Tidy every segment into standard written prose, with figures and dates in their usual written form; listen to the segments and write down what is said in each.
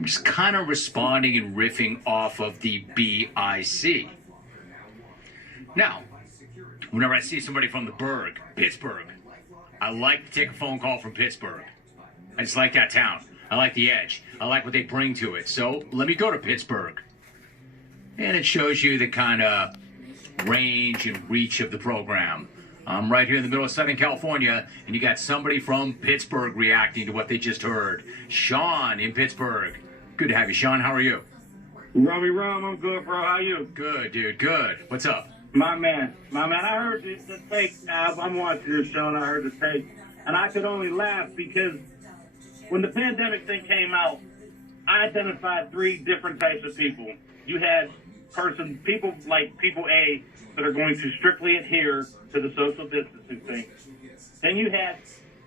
I'm just kind of responding and riffing off of the BIC. Now, whenever I see somebody from the Burgh, Pittsburgh, I like to take a phone call from Pittsburgh. I just like that town. I like the edge. I like what they bring to it. So let me go to Pittsburgh. And it shows you the kind of range and reach of the program. I'm right here in the middle of Southern California, and you got somebody from Pittsburgh reacting to what they just heard. Sean in Pittsburgh. Good to have you, Sean. How are you? Robbie Rum, I'm good, bro. How you? Good, dude. Good. What's up? My man. I heard the take. I'm watching your show, and I heard the take. And I could only laugh because when the pandemic thing came out, I identified three different types of people. You had people A that are going to strictly adhere to the social distancing thing. Then you had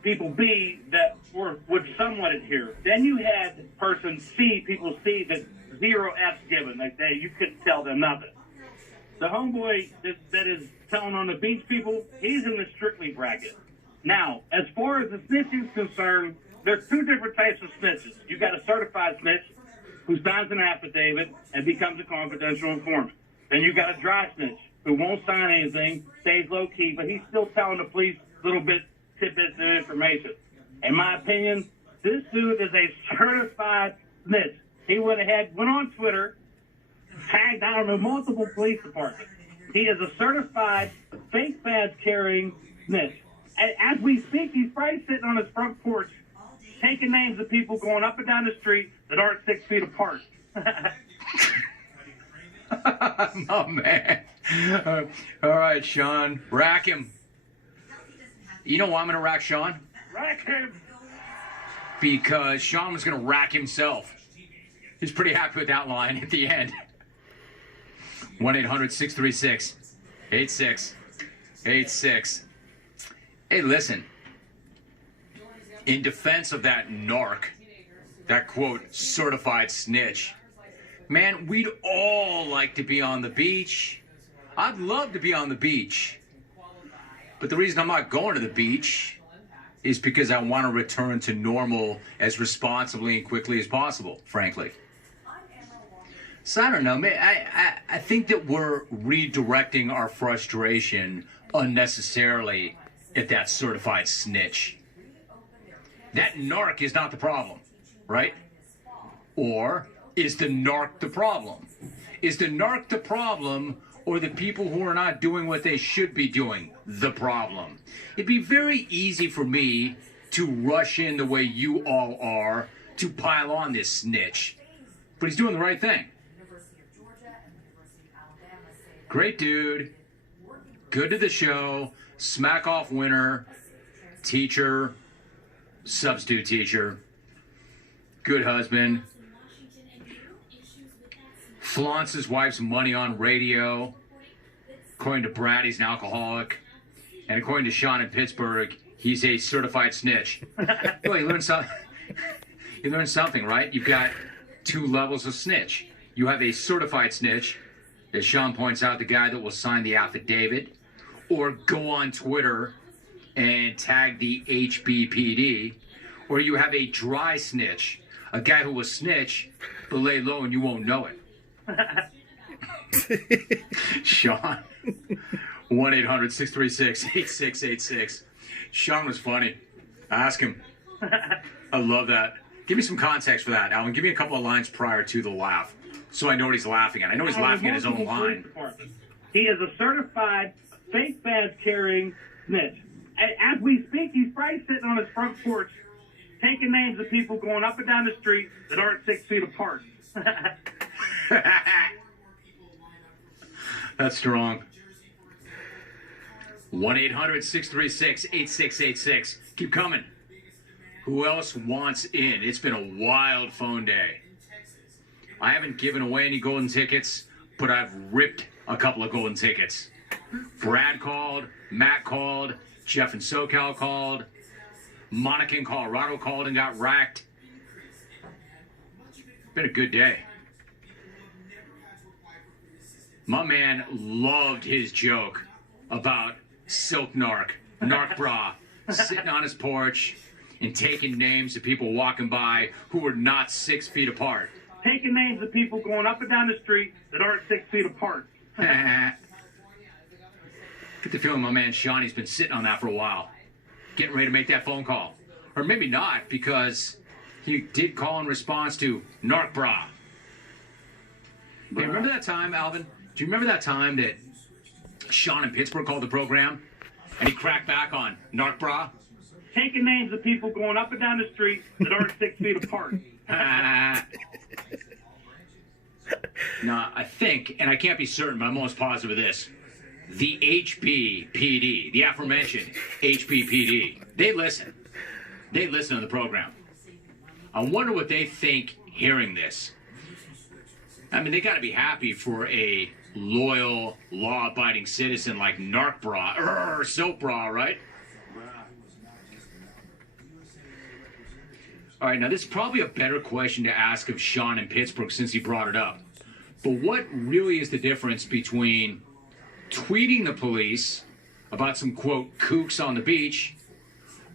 people B that would somewhat adhere. Then you had person C, people C, that zero F's given. Like you couldn't tell them nothing. The homeboy that is telling on the beach people, he's in the strictly bracket. Now, as far as the snitching is concerned, there's two different types of snitches. You got a certified snitch who signs an affidavit and becomes a confidential informant. Then you got a dry snitch who won't sign anything, stays low key, but he's still telling the police little tidbits of information. In my opinion, this dude is a certified snitch. He went on Twitter, tagged, I don't know, multiple police departments. He is a certified fake badge carrying snitch. As we speak, he's probably sitting on his front porch taking names of people going up and down the street that aren't 6 feet apart. Oh, man. All right, Sean. Rack him. You know why I'm going to rack Sean? Rack him. Because Sean was going to rack himself. He's pretty happy with that line at the end. 1-800-636-8686. Hey, listen. In defense of that narc, that quote, certified snitch, man, we'd all like to be on the beach. I'd love to be on the beach. But the reason I'm not going to the beach is because I want to return to normal as responsibly and quickly as possible, frankly. So I don't know, man. I think that we're redirecting our frustration unnecessarily at that certified snitch. That narc is not the problem, right? Or is the narc the problem? Is the narc the problem, or the people who are not doing what they should be doing the problem? It'd be very easy for me to rush in the way you all are to pile on this snitch. But he's doing the right thing. Great dude. Good to the show. Smack off winner. Teacher. Substitute teacher. Good husband. Flaunts his wife's money on radio. According to Brad, he's an alcoholic. And according to Sean in Pittsburgh, he's a certified snitch. Well, you learned something, right? You've got two levels of snitch. You have a certified snitch, as Sean points out, the guy that will sign the affidavit, or go on Twitter and tag the HBPD, or you have a dry snitch, a guy who will snitch, but lay low and you won't know it. Sean, 1-800-636-8686. Sean was funny. Ask him. I love that. Give me some context for that, Alan. Give me a couple of lines prior to the laugh, so I know what he's laughing at. I know he's laughing at his own line. He is a certified fake badge carrying snitch. As we speak, he's probably sitting on his front porch taking names of people going up and down the street that aren't 6 feet apart. That's strong. 1-800-636-8686. Keep coming. Who else wants in? It's been a wild phone day. I haven't given away any golden tickets, but I've ripped a couple of golden tickets. Brad called, Matt called, Jeff in SoCal called, Monica in Colorado called and got racked. Been a good day. My man loved his joke about Silk Narc, Narc Bra, sitting on his porch and taking names of people walking by who are not 6 feet apart. Taking names of people going up and down the street that aren't 6 feet apart. Get the feeling my man Shawnee's been sitting on that for a while, getting ready to make that phone call. Or maybe not, because he did call in response to Narc Bra. Hey, remember that time, Alvin? Do you remember that time that Sean in Pittsburgh called the program and he cracked back on Narc Bra? Taking names of people going up and down the street that aren't 6 feet apart. No, I think, and I can't be certain, but I'm almost positive of this. The HBPD, the aforementioned HBPD, they listen. They listen to the program. I wonder what they think hearing this. I mean, they got to be happy for a loyal, law-abiding citizen like Narc Bra, Soap Bra, right? All right, now this is probably a better question to ask of Sean in Pittsburgh since he brought it up. But what really is the difference between tweeting the police about some, quote, kooks on the beach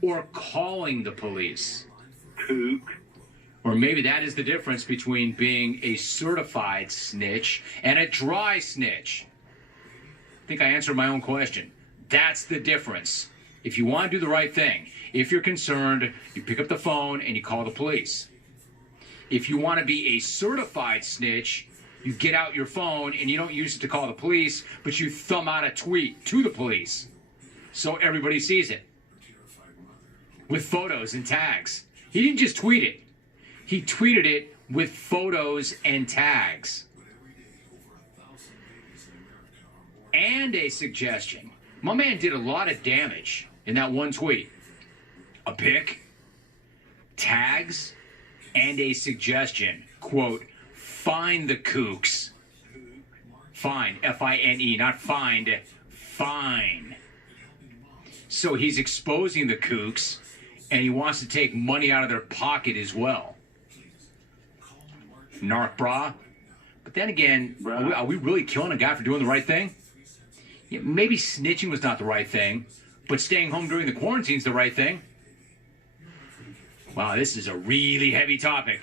or calling the police? Kook. Or maybe that is the difference between being a certified snitch and a dry snitch. I think I answered my own question. That's the difference. If you want to do the right thing, if you're concerned, you pick up the phone and you call the police. If you want to be a certified snitch, you get out your phone and you don't use it to call the police, but you thumb out a tweet to the police so everybody sees it with photos and tags. He didn't just tweet it. He tweeted it with photos and tags. And a suggestion. My man did a lot of damage in that one tweet. A pic, tags, and a suggestion. Quote, find the kooks. Find, F-I-N-E, not find, fine. So he's exposing the kooks, and he wants to take money out of their pocket as well. Narc Bra. But then again, are we really killing a guy for doing the right thing? Yeah, maybe snitching was not the right thing, but staying home during the quarantine's the right thing. Wow, this is a really heavy topic.